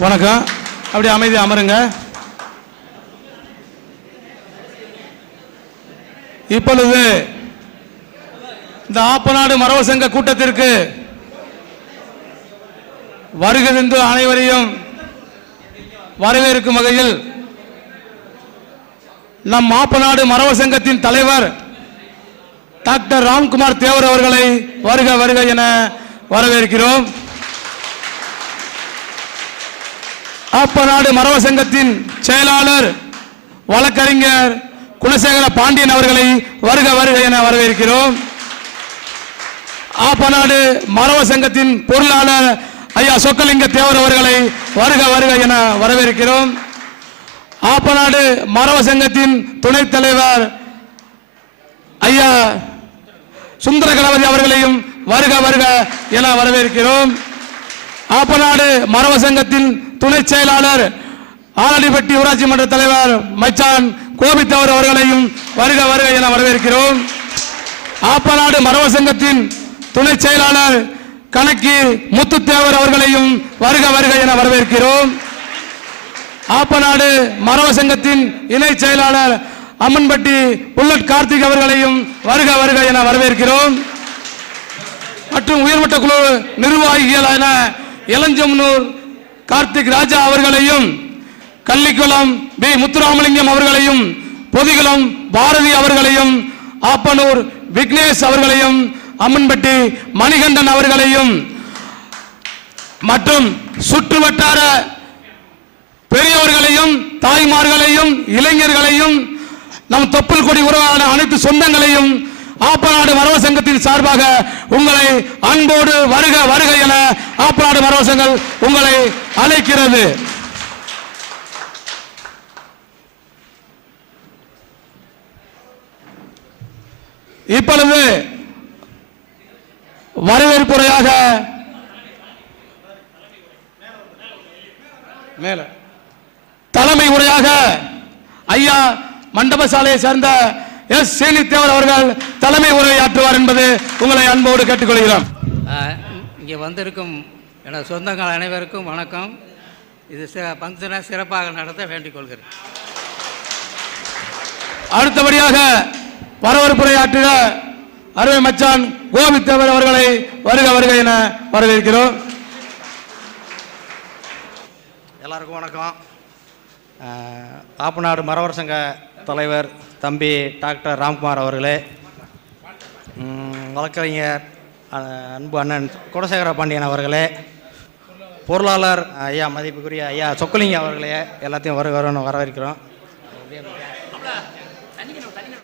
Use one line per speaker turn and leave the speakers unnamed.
வணக்கம். அப்படி அமைதி அமருங்க. இப்பொழுது இந்த ஆப்பநாடு மரவ சங்க கூட்டத்திற்கு வருகை அனைவரையும் வரவேற்கும் வகையில் நம் மாப்பநாடு மரவ சங்கத்தின் தலைவர் டாக்டர் ராம்குமார் தேவர் அவர்களை வருக வருக என வரவேற்கிறோம். ஆப்பநாடு மரவ சங்கத்தின் செயலாளர் வழக்கறிஞர் குலசேகர பாண்டியன் அவர்களை வருக வருக என வரவேற்கிறோம். ஆப்பநாடு மரவ சங்கத்தின் பொருளாளர் ஐயா சொக்கலிங்க தேவர் அவர்களை வருக வருக என வரவேற்கிறோம். ஆப்பநாடு மரவ சங்கத்தின் துணைத் தலைவர் ஐயா சுந்தர கணபதி அவர்களையும் வருக வருக என வரவேற்கிறோம். ஆப்பநாடு மரவ சங்கத்தின் துணை செயலாளர் ஆலடிப்பட்டி ஊராட்சி மன்ற தலைவர் மச்சான் கோபித்தவர் அவர்களையும் வருக வருக என வரவேற்கிறோம். ஆப்பநாடு மரவ சங்கத்தின் துணை செயலாளர் கணக்கி முத்துத்தேவர் அவர்களையும் வருக வருக என வரவேற்கிறோம். ஆப்பநாடு மரவ சங்கத்தின் இணை செயலாளர் அம்மன்பட்டி புல்லட் கார்த்திக் அவர்களையும் வருக வருக என வரவேற்கிறோம். மற்றும் உயர்மட்ட குழு நிர்வாகிகள் என இளஞ்சம்னூர் கார்த்திக் ராஜா அவர்களையும் கள்ளிக்குளம் பி. முத்துராமலிங்கம் அவர்களையும் பொதிகுளம் பாரதி அவர்களையும் ஆப்பனூர் விக்னேஷ் அவர்களையும் அம்மன்பட்டி மணிகண்டன் அவர்களையும் மற்றும் சுற்று வட்டார பெரியவர்களையும் தாய்மார்களையும் இளைஞர்களையும் நம் தொப்புள் கொடி உறவான அனைத்து சொந்தங்களையும் ஆப்பநாடு வரவ சங்கத்தின் சார்பாக உங்களை அன்போடு வருக வருக என ஆப்பநாடு பரவசங்கள் உங்களை அழைக்கிறது. இப்பொழுது வரவேற்புரையாக மேல. தலைமை உரையாக ஐயா மண்டபசாலையை சேர்ந்த எஸ் சேனித்தேவர் அவர்கள் தலைமை உரையாற்றுவார் என்பது உங்களை அன்போடு கேட்டுக்கொள்கிறோம்.
இங்கே வந்திருக்கும் எனது சொந்தங்கள் அனைவருக்கும் வணக்கம். இது ஃபங்க்ஷனை சிறப்பாக நடத்த வேண்டிக் கொள்கிறேன்
அடுத்தபடியாக வரவேற்புரையாற்றுக அருமை மச்சான் கோபித்தேவர் அவர்களை வருக வருக என வரவேற்கிறோம்.
எல்லாருக்கும் வணக்கம். ஆப்பநாடு மரவர் சங்க தலைவர் தம்பி டாக்டர் ராம்குமார் அவர்களே. ம், வழக்கறிஞர் அன்பு அண்ணன் குடசேகர பாண்டியன் அவர்களே பொருளாளர் ஐயா மதிப்புக்குரிய ஐயா சொக்கலிங்க அவர்களே எல்லாத்தையும் வர வரணும் வரவேற்கிறோம்.